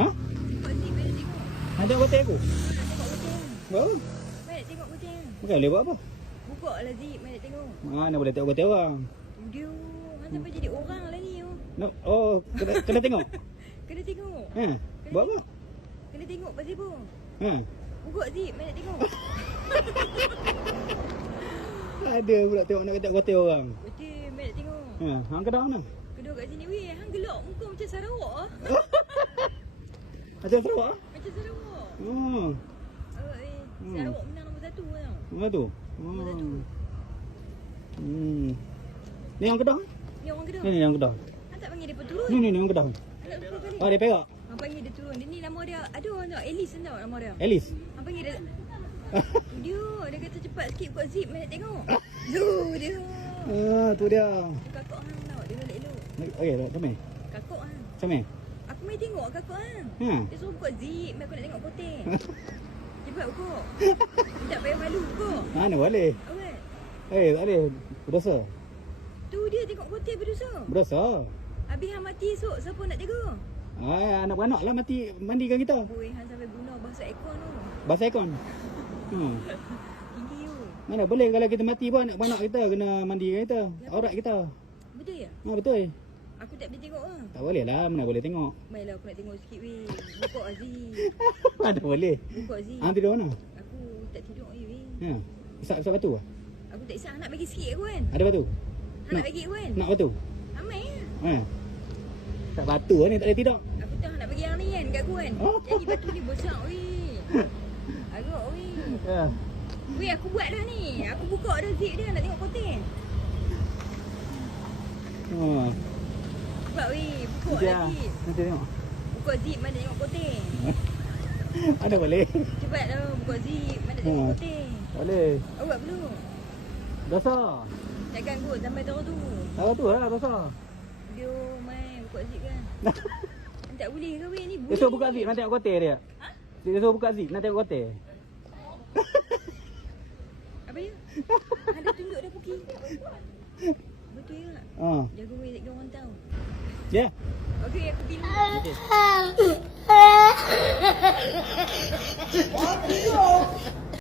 Ha? Ada kotek aku? Buat apa? Mai nak tengok kucing. Bukan boleh buat apa? Buka lah zip. Mai nak tengok. Mana boleh tengok kotek orang? Dia. Sampai jadi orang lah ni. oh. No. Oh, kena, kena tengok. Kena tengok. Ha? Buat apa? Kena tengok pasal apa? Ha? Buka zip. Mai nak tengok. Ada pula tengok nak kata kotek orang. Betul. Mai nak tengok. Ha, hang kedai mana? Kedua kat sini. Weh, hang gelak muka macam Sarawak ah. Macam Sarawak? ah? Macam Sarawak. Oh, eh. Hmm. Sarawak menang nombor satu tau. mana tu? Nombor satu. Oh. Hmm. Ni yang kedah? Ni orang kedua. Ni ni yang kedah. Han tak panggil dia pun turun. Ni ni yang kedah. Nak turun balik. Oh, dia perak. Han panggil dia turun. Dia ni nama dia. Ada orang tahu. Alice tahu nama dia. Alice. Han panggil dia. Dia. Dia kata cepat sikit buka zip. Nak tengok. Tu dia. Ah, tu dia. Dia kakak hang tau. Dia balik elok. Okey, tak sampai. Kakak hang. Sampai. Aku mai tengok kakak hang. Ha. Dia suruh buka zip. Mai aku nak tengok kotek. Cepat buka. Tak payah malu buka. Mana boleh? Awak. Eh, tak boleh. Berdosa. Tu dia tengok kotek berdosa. Berdosa. Habis hang mati esok. Siapa nak jaga? Ah, anak beranak lah mati mandikan kita. Boy, hang sampai guna bahasa aircon tu. Bahasa ikon. Hmm. Tinggi tu. Mana boleh kalau kita mati pun anak beranak kita kena mandikan kita. Aurat kita. Betul ya? Ha, betul. Aku tak boleh tengok ah. Tak boleh lah, mana boleh tengok. Baiklah aku nak tengok sikit weh. Buka Aziz. mana boleh. Buka Aziz. Hang tidur mana? Aku tak tidur ni weh. Ha. Isap isap batu ah. Aku tak isap nak bagi sikit aku kan. Ada batu? Hang nak bagi aku kan. Nak batu? Amai ah. Ha. Tak batu lah ni tak boleh tidur. Aku tahu nak bagi yang ni kan kat aku kan. Oh. Jadi batu ni besar weh. Agak weh. Ya. Weh aku buat dah ni. Aku buka dah zip dia nak tengok kotak. Ha. Buka weh. Buka Nanti dah lah. zip. Nanti tengok. Buka zip mana tengok kotak. Ada boleh. Cepat dah buka zip mana tengok Ha. kotak. Tak boleh. Awak belum? Dosa. Tak ganggu sampai tahu tu. Tak tu lah dosa. Dia main buka zip kan. tak boleh ke weh ni? Dia Boleh. suruh buka zip nak tengok kotak dia. Ha? Dia suruh buka zip nak tengok kotak. Apa ya? Ada tunjuk dah puki. Betul ya? Ha. Jaga weh tak orang tahu. Ya. Okey aku pilih. Okey.